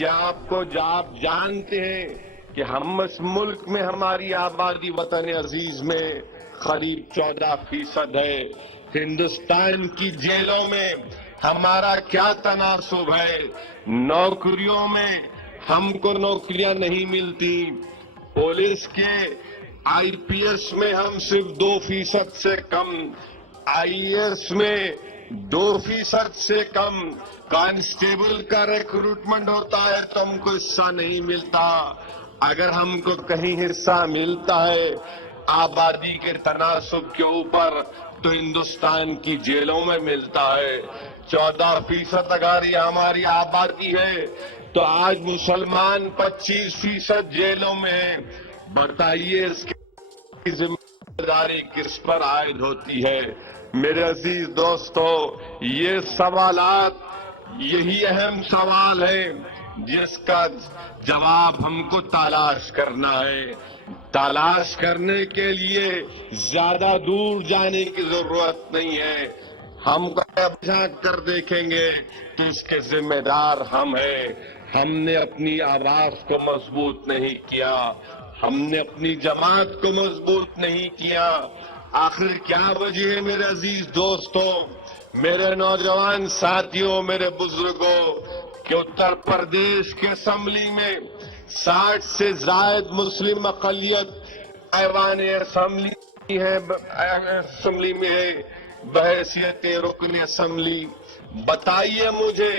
کیا آپ جانتے ہیں کہ ہم اس ملک میں ہماری آبادی وطن عزیز میں قریب 14% ہے. ہندوستان کی جیلوں میں ہمارا کیا تناسب ہے. نوکریوں میں ہم کو نوکریاں نہیں ملتی. پولیس کے آئی پی ایس میں ہم صرف 2% سے کم, آئی ایس میں 2% سے کم. کانسٹیبل کا ریکروٹمنٹ ہوتا ہے تو ہم کو حصہ نہیں ملتا. اگر ہم کو کہیں حصہ ملتا ہے آبادی کے تناسب کے اوپر تو ہندوستان کی جیلوں میں ملتا ہے. 14% اگر یہ ہماری آبادی ہے تو آج مسلمان 25% جیلوں میں ہیں. بتائیے اس کی ذمہ داری کس پر عائد ہوتی ہے؟ میرے عزیز دوستو, یہ سوالات یہی اہم سوال ہے جس کا جواب ہم کو تلاش کرنا ہے. تلاش کرنے کے لیے زیادہ دور جانے کی ضرورت نہیں ہے. ہم کو جھانک کر دیکھیں گے تو اس کے ذمہ دار ہم ہیں. ہم نے اپنی آواز کو مضبوط نہیں کیا, ہم نے اپنی جماعت کو مضبوط نہیں کیا. آخر کیا وجہ ہے میرے عزیز دوستوں, میرے نوجوان ساتھیوں, میرے بزرگوں, کہ اتر پردیش کے اسمبلی میں 60 سے زائد مسلم اقلیت ایوان اسمبلی میں ہے بحیثیت رکن اسمبلی. بتائیے مجھے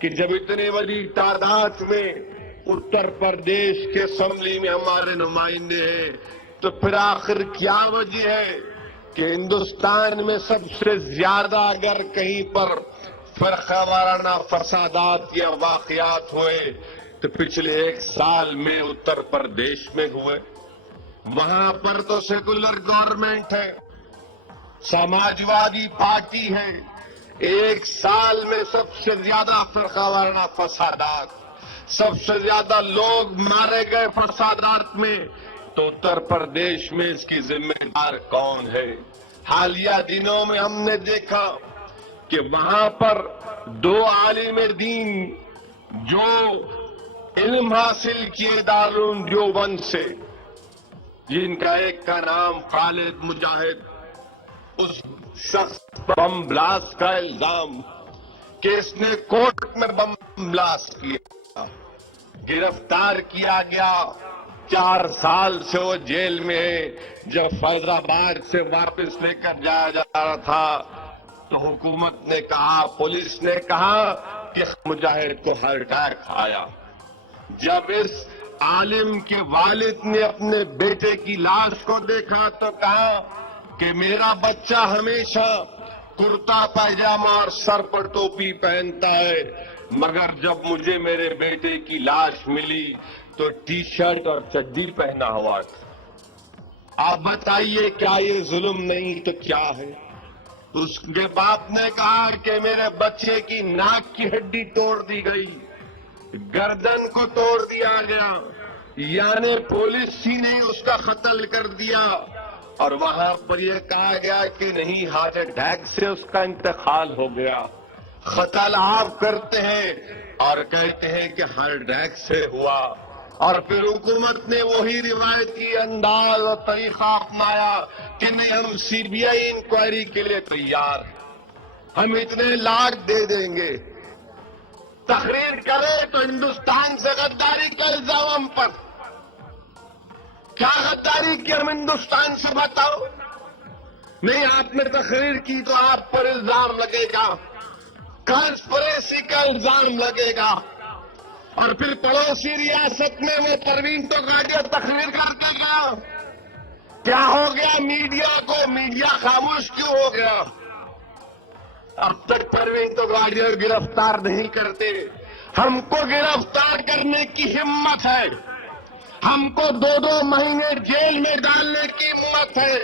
کہ جب اتنے بڑی تعداد میں اتر پردیش کے اسمبلی میں ہمارے نمائندے ہیں تو پھر آخر کیا وجہ ہے کہ ہندوستان میں سب سے زیادہ اگر کہیں پر فرقہ وارانہ فسادات یا واقعات ہوئے تو پچھلے 1 سال میں اتر پردیش میں ہوئے. وہاں پر تو سیکولر گورنمنٹ ہے, سماجوادی پارٹی ہے. 1 سال میں سب سے زیادہ فرقہ وارانہ فسادات, سب سے زیادہ لوگ مارے گئے فسادات میں, تو اتر پردیش میں اس کی ذمہ دار کون ہے؟ حالیہ دنوں میں ہم نے دیکھا کہ وہاں پر 2 عالم دین جو علم حاصل کیے دارالعلوم دیوبند سے, جن کا ایک کا نام خالد مجاہد, اس شخص بم بلاسٹ کا الزام کہ اس نے کورٹ میں بم بلاسٹ کیا, گرفتار کیا گیا. 4 سال سے وہ جیل میں ہے. جب فیض آباد سے واپس لے کر جایا جا رہا تھا تو حکومت نے کہا, پولیس نے کہا کہ مجاہد کو ہارٹ اٹیک آیا. جب اس عالم کے والد نے اپنے بیٹے کی لاش کو دیکھا تو کہا کہ میرا بچہ ہمیشہ کرتا پائجامہ اور سر پر ٹوپی پہنتا ہے, مگر جب مجھے میرے بیٹے کی لاش ملی تو ٹی شرٹ اور چڈی پہنا ہوا تھا. آپ بتائیے کیا یہ ظلم نہیں تو کیا ہے؟ اس کے باپ نے کہا کہ میرے بچے کی ناک کی ہڈی توڑ دی گئی, گردن کو توڑ دیا گیا, یعنی پولیس ہی نے اس کا قتل کر دیا. اور وہاں پر یہ کہا گیا کہ نہیں, ہارٹ اٹیک سے اس کا انتقال ہو گیا. قتل آپ کرتے ہیں اور کہتے ہیں کہ ہارٹ اٹیک سے ہوا, اور پھر حکومت نے وہی روایتی انداز اور طریقہ اپنایا کہ نہیں, ہم سی بی آئی انکوائری کے لیے تیار ہیں, ہم اتنے لاکھ دے دیں گے. تقریر کرے تو ہندوستان سے غداری کا الزام ہم پر. کیا غداری کی ہم ہندوستان سے بتاؤ؟ نہیں, آپ نے تقریر کی تو آپ پر الزام لگے گا, کانسپریسی کا الزام لگے گا. اور پھر پڑوسی ریاست میں وہ پروین توگاڑیہ تقریر کر کے گیا. کیا ہو گیا میڈیا کو؟ میڈیا خاموش کیوں ہو گیا؟ اب تک پروین توگاڑیہ گرفتار نہیں کرتے. ہم کو گرفتار کرنے کی ہمت ہے, ہم کو 2 مہینے جیل میں ڈالنے کی ہمت ہے,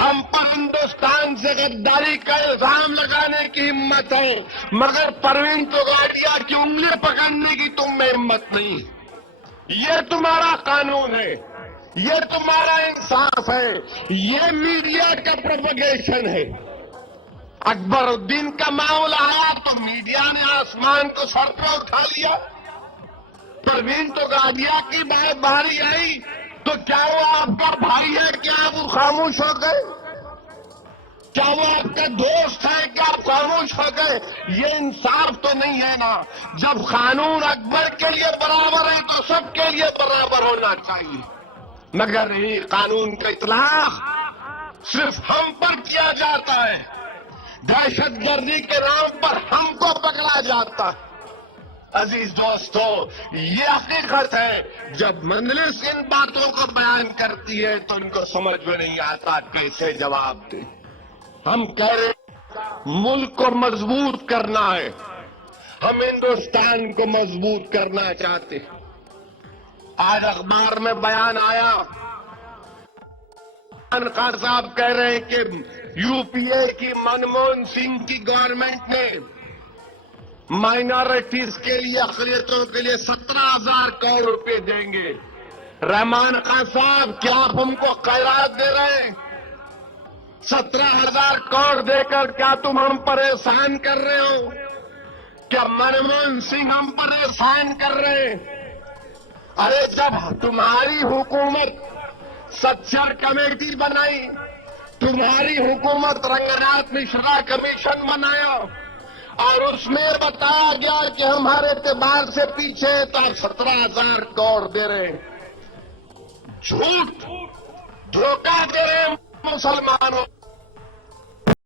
ہم پر ہندوستان سے غداری کا الزام لگانے کی ہمت ہے, مگر پروین توگاڑیہ کی انگلی پکڑنے کی تم میں ہمت نہیں. یہ تمہارا قانون ہے, یہ تمہارا انصاف ہے, یہ میڈیا کا پروپیگیشن ہے. اکبر الدین کا معاملہ آیا تو میڈیا نے آسمان کو سر پہ اٹھا لیا. پروین تو گادیا کی باری آئی تو کیا وہ آپ کا بھائی ہے؟ کیا آپ خاموش ہو گئے؟ کیا وہ آپ کا دوست ہے؟ کیا آپ خاموش ہو گئے؟ یہ انصاف تو نہیں ہے نا. جب قانون اکبر کے لیے برابر ہے تو سب کے لیے برابر ہونا چاہیے. مگر یہ قانون کا اطلاق صرف ہم پر کیا جاتا ہے. دہشت گردی کے نام پر ہم کو پکڑا جاتا ہے. عزیز دوستو، یہ حقیقت ہے. جب مجلس ان باتوں کو بیان کرتی ہے تو ان کو سمجھ میں نہیں آتا کیسے جواب دے. ہم کہہ رہے ہیں ملک کو مضبوط کرنا ہے، ہم ہندوستان کو مضبوط کرنا چاہتے ہیں. آج اخبار میں بیان آیا، خان صاحب کہہ رہے ہیں کہ یو پی اے کی منموہن سنگھ کی گورنمنٹ نے مائنارٹیز کے لیے، اقلیتوں کے لیے 17,000 کروڑ روپے دیں گے. رحمان خان صاحب، کیا آپ ہم کو خیرات دے رہے ہیں؟ 17,000 کروڑ دے کر کیا تم ہم پر احسان کر رہے ہو؟ کیا منموہن سنگھ ہم پر احسان کر رہے ہیں؟ ارے جب تمہاری حکومت سچر کمیٹی بنائی، تمہاری حکومت رنگناتھ مشرا کمیشن بنایا اور اس میں بتایا گیا کہ ہم ہر اعتبار سے پیچھے ہیں تو آپ 17,000 کروڑ دے رہے ہیں. جھوٹ، دھوکہ دے رہے ہیں مسلمانوں.